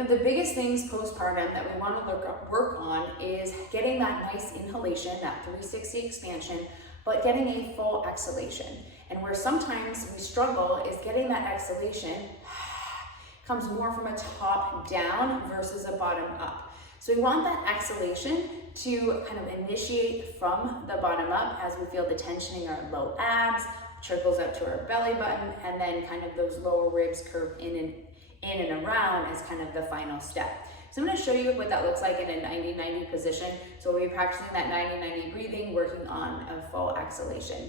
One of the biggest things postpartum that we want to work on is getting that nice inhalation, that 360 expansion, but getting a full exhalation. And where sometimes we struggle is getting that exhalation comes more from a top down versus a bottom up. So we want that exhalation to kind of initiate from the bottom up as we feel the tensioning our low abs, trickles up to our belly button, and then kind of those lower ribs curve in and around as kind of the final step. So I'm going to show you what that looks like in a 90-90 position. So we'll be practicing that 90-90 breathing, working on a full exhalation.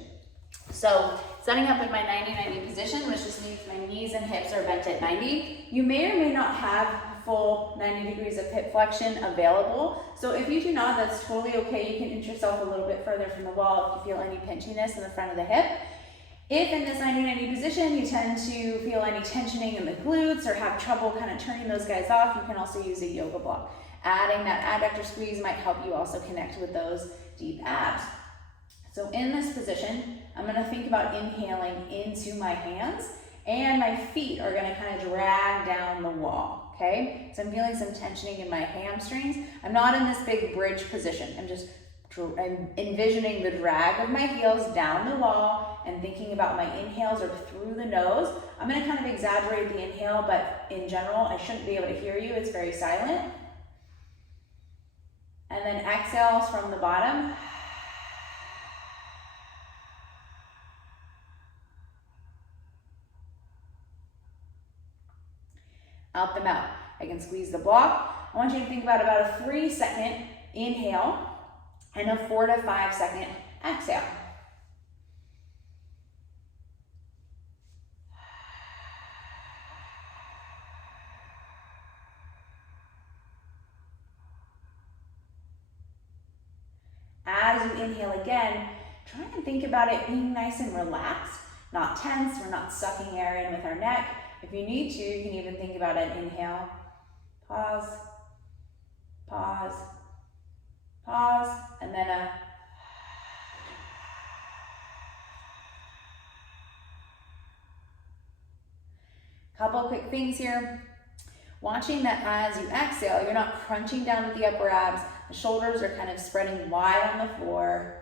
So setting up in my 90-90 position, which just means my knees and hips are bent at 90. You may or may not have full 90 degrees of hip flexion available. So if you do not, that's totally okay. You can inch yourself a little bit further from the wall if you feel any pinchiness in the front of the hip. If in this 90-90 position you tend to feel any tensioning in the glutes or have trouble kind of turning those guys off, you can also use a yoga block. Adding that adductor squeeze might help you also connect with those deep abs. So in this position, I'm going to think about inhaling into my hands, and my feet are going to kind of drag down the wall, okay? So I'm feeling some tensioning in my hamstrings. I'm not in this big bridge position. I'm envisioning the drag of my heels down the wall and thinking about my inhales are through the nose. I'm going to kind of exaggerate the inhale, but in general, I shouldn't be able to hear you. It's very silent. And then exhales from the bottom. Out the mouth. I can squeeze the block. I want you to think about a 3-second inhale and a 4 to 5 second exhale. As you inhale again, try and think about it being nice and relaxed, not tense. We're not sucking air in with our neck. If you need to, you can even think about an inhale, pause, pause, pause, and then a couple quick things here. Watching that as you exhale, you're not crunching down with the upper abs. The shoulders are kind of spreading wide on the floor.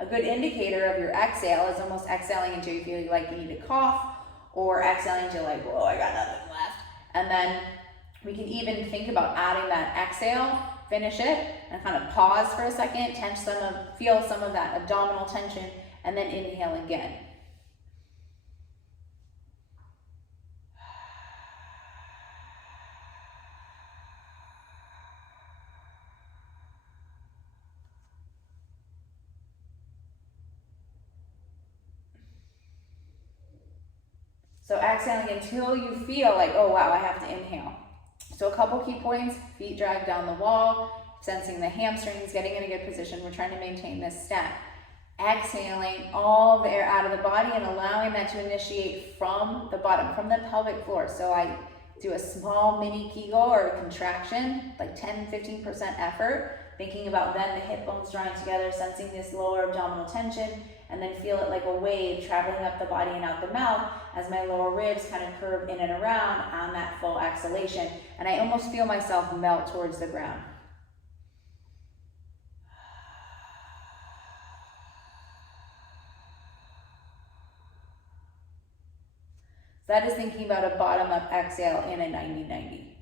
A good indicator of your exhale is almost exhaling until you feel like you need to cough, or exhaling until like, whoa, I got nothing left. And then we can even think about adding that exhale, finish it, and kind of pause for a second, feel some of that abdominal tension, and then inhale again. So exhaling until you feel like, oh wow, I have to inhale. So a couple key points: feet drag down the wall, sensing the hamstrings, getting in a good position. We're trying to maintain this stack. Exhaling all the air out of the body and allowing that to initiate from the bottom, from the pelvic floor. So I do a small mini Kegel or a contraction, like 10-15% effort, thinking about then the hip bones drawing together, sensing this lower abdominal tension, and then feel it like a wave traveling up the body and out the mouth as my lower ribs kind of curve in and around on that full exhalation. And I almost feel myself melt towards the ground. So that is thinking about a bottom-up exhale in a 90-90.